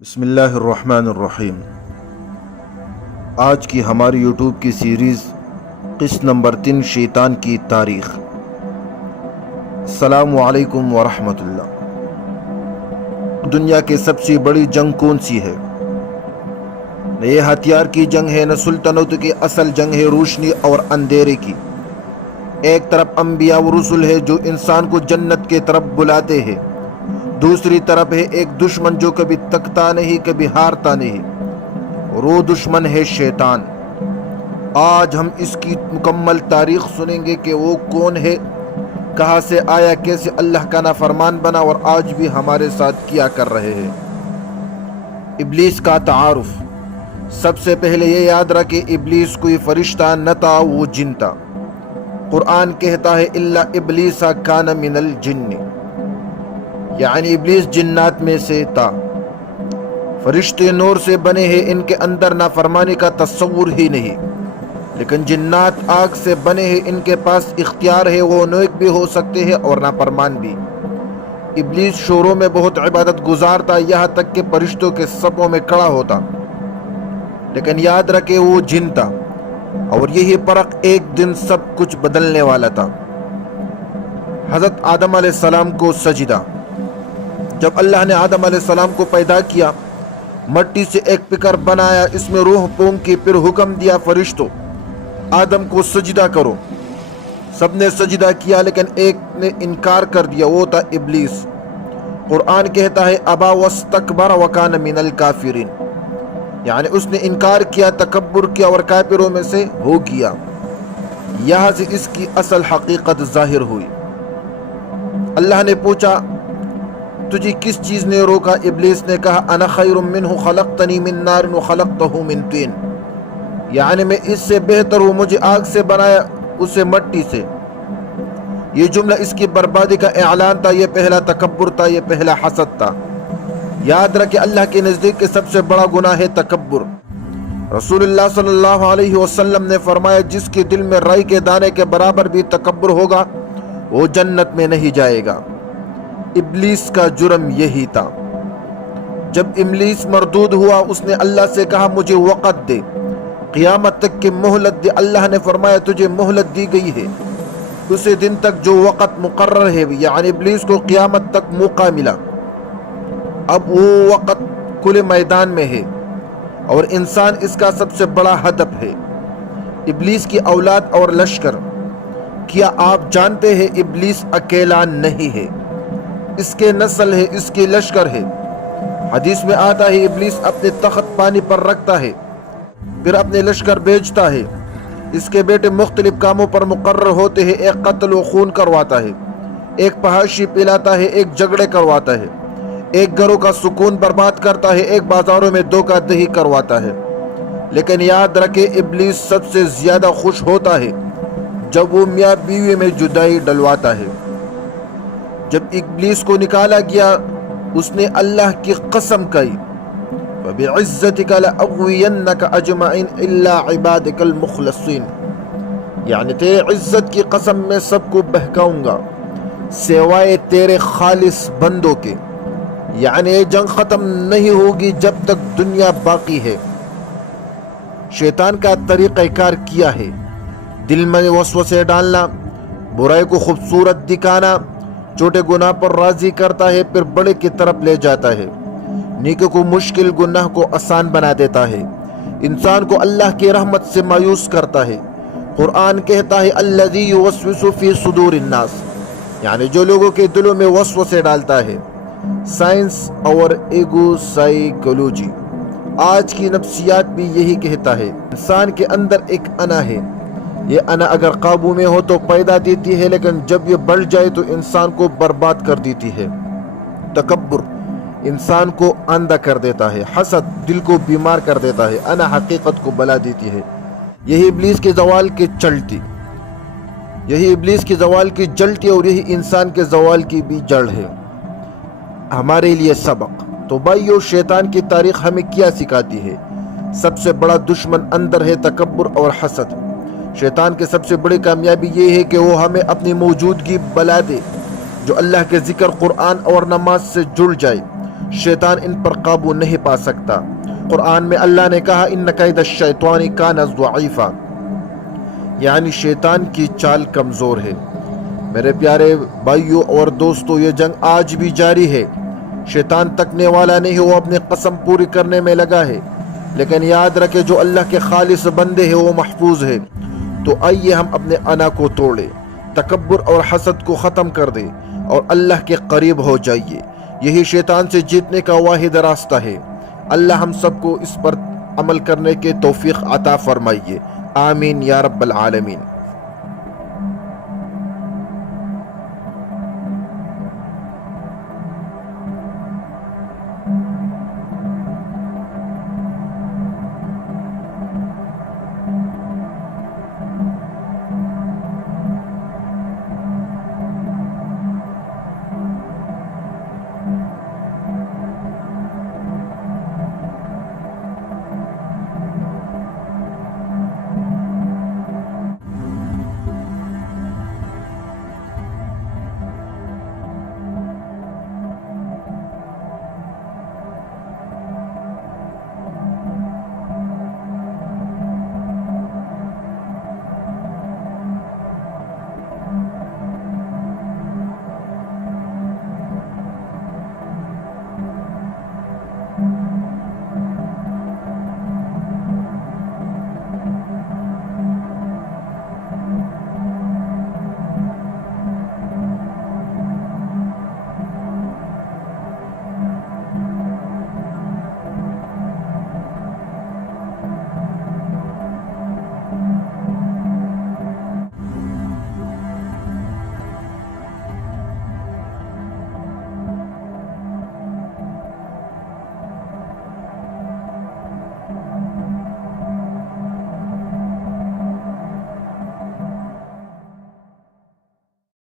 بسم اللہ الرحمن الرحیم۔ آج کی ہماری یوٹیوب کی سیریز قسط نمبر 3 شیطان کی تاریخ۔ السلام علیکم ورحمۃ اللہ۔ دنیا کی سب سے بڑی جنگ کون سی ہے؟ نہ یہ ہتھیار کی جنگ ہے، نہ سلطنت کی، اصل جنگ ہے روشنی اور اندھیرے کی۔ ایک طرف انبیاء و رسول ہے جو انسان کو جنت کی طرف بلاتے ہیں، دوسری طرف ہے ایک دشمن جو کبھی تکتا نہیں، کبھی ہارتا نہیں، اور وہ دشمن ہے شیطان۔ آج ہم اس کی مکمل تاریخ سنیں گے کہ وہ کون ہے، کہاں سے آیا، کیسے اللہ کا نافرمان بنا اور آج بھی ہمارے ساتھ کیا کر رہے ہیں۔ ابلیس کا تعارف۔ سب سے پہلے یہ یاد رکھے ابلیس کوئی فرشتہ نہ تھا، وہ جن تھا۔ قرآن کہتا ہے الا ابلیس کان من الجن، یعنی ابلیس جنات میں سے تھا۔ فرشتے نور سے بنے ہیں، ان کے اندر نافرمانی کا تصور ہی نہیں، لیکن جنات آگ سے بنے ہیں، ان کے پاس اختیار ہے، وہ نیک بھی ہو سکتے ہیں اور نافرمان بھی۔ ابلیس شوروں میں بہت عبادت گزار تھا، یہاں تک کہ فرشتوں کے صفوں میں کھڑا ہوتا، لیکن یاد رکھے وہ جن تھا، اور یہی فرق ایک دن سب کچھ بدلنے والا تھا۔ حضرت آدم علیہ السلام کو سجدہ۔ جب اللہ نے آدم علیہ السلام کو پیدا کیا، مٹی سے ایک پکر بنایا، اس میں روح پھونکی، پھر حکم دیا فرشتوں آدم کو سجدہ کرو۔ سب نے سجدہ کیا، لیکن ایک نے انکار کر دیا، وہ تھا ابلیس۔ قرآن کہتا ہے ابا واستکبر وکان من الکافرین، یعنی اس نے انکار کیا، تکبر کیا اور کافروں میں سے ہو گیا۔ یہاں سے اس کی اصل حقیقت ظاہر ہوئی۔ اللہ نے پوچھا تجھے کس چیز نے روکا؟ ابلیس نے کہا انا خیر منہ خلقتنی من نار وخلقتہ من طین، یعنی میں اس سے بہتر ہوں، مجھے آگ سے بنایا، اسے مٹی سے۔ یہ جملہ اس کی بربادی کا اعلان تھا، یہ پہلا تکبر تھا، یہ پہلا حسد تھا۔ یاد رکھے اللہ کے نزدیک کے سب سے بڑا گناہ ہے تکبر۔ رسول اللہ صلی اللہ علیہ وسلم نے فرمایا جس کے دل میں رائی کے دانے کے برابر بھی تکبر ہوگا وہ جنت میں نہیں جائے گا۔ ابلیس کا جرم یہی تھا۔ جب ابلیس مردود ہوا، اس نے اللہ سے کہا مجھے وقت دے، قیامت تک کی مہلت دے۔ اللہ نے فرمایا تجھے مہلت دی گئی ہے اسی دن تک جو وقت مقرر ہے، یعنی ابلیس کو قیامت تک موقع ملا۔ اب وہ وقت کھلے میدان میں ہے اور انسان اس کا سب سے بڑا ہدف ہے۔ ابلیس کی اولاد اور لشکر۔ کیا آپ جانتے ہیں ابلیس اکیلا نہیں ہے، اس کے نسل ہے، اس کی لشکر ہے۔ حدیث میں آتا ہے ابلیس اپنے تخت پانی پر رکھتا ہے، پھر اپنے لشکر بھیجتا ہے۔ اس کے بیٹے مختلف کاموں پر مقرر ہوتے ہیں، ایک قتل و خون کرواتا ہے، ایک فحاشی پلاتا ہے، ایک جھگڑے کرواتا ہے، ایک گھروں کا سکون برباد کرتا ہے، ایک بازاروں میں دھوکہ دہی کرواتا ہے۔ لیکن یاد رکھے ابلیس سب سے زیادہ خوش ہوتا ہے جب وہ میاں بیوی میں جدائی ڈلواتا ہے۔ جب ابلیس کو نکالا گیا، اس نے اللہ کی قسم کھی فَبِعِزَّتِكَ لَأَغْوِيَنَّكَ أَجْمَعِينَ إِلَّا عِبَادِكَ الْمُخْلَصِينَ، یعنی تیرے عزت کی قسم میں سب کو بہکاؤں گا سوائے تیرے خالص بندوں کے۔ یعنی یہ جنگ ختم نہیں ہوگی جب تک دنیا باقی ہے۔ شیطان کا طریقہ کار کیا ہے؟ دل میں وسوسے ڈالنا، برائی کو خوبصورت دکھانا، چھوٹے گناہ پر راضی کرتا ہے، پھر بڑے کی طرف لے جاتا ہے، نیکی کو مشکل، گناہ کو آسان بنا دیتا ہے، انسان کو اللہ کی رحمت سے مایوس کرتا ہے۔ قرآن کہتا ہے الذی یوسوس فی صدور الناس، یعنی جو لوگوں کے دلوں میں وسوسے ڈالتا ہے۔ سائنس اور ایگو سائیکولوجی۔ آج کی نفسیات بھی یہی کہتا ہے انسان کے اندر ایک انا ہے، یہ انا اگر قابو میں ہو تو پیدا دیتی ہے، لیکن جب یہ بڑھ جائے تو انسان کو برباد کر دیتی ہے۔ تکبر انسان کو اندھا کر دیتا ہے، حسد دل کو بیمار کر دیتا ہے، انا حقیقت کو بلا دیتی ہے۔ یہی ابلیس کے زوال کی جلتی اور یہی انسان کے زوال کی بھی جڑ ہے۔ ہمارے لیے سبق۔ تو بھائیو، شیطان کی تاریخ ہمیں کیا سکھاتی ہے؟ سب سے بڑا دشمن اندر ہے، تکبر اور حسد۔ شیطان کی سب سے بڑی کامیابی یہ ہے کہ وہ ہمیں اپنی موجودگی بلا دے، جو اللہ کے ذکر، قرآن اور نماز سے جڑ جائے، شیطان ان پر قابو نہیں پا سکتا۔ قرآن میں اللہ نے کہا ان کید الشیطان کان ضعیفا، یعنی شیطان کی چال کمزور ہے۔ میرے پیارے بھائیوں اور دوستوں، یہ جنگ آج بھی جاری ہے۔ شیطان تکنے والا نہیں، وہ اپنی قسم پوری کرنے میں لگا ہے، لیکن یاد رکھے جو اللہ کے خالص بندے ہیں وہ محفوظ ہے۔ تو آئیے ہم اپنے انا کو توڑے، تکبر اور حسد کو ختم کر دیں اور اللہ کے قریب ہو جائیے۔ یہی شیطان سے جیتنے کا واحد راستہ ہے۔ اللہ ہم سب کو اس پر عمل کرنے کے توفیق عطا فرمائیے، آمین یا رب العالمین۔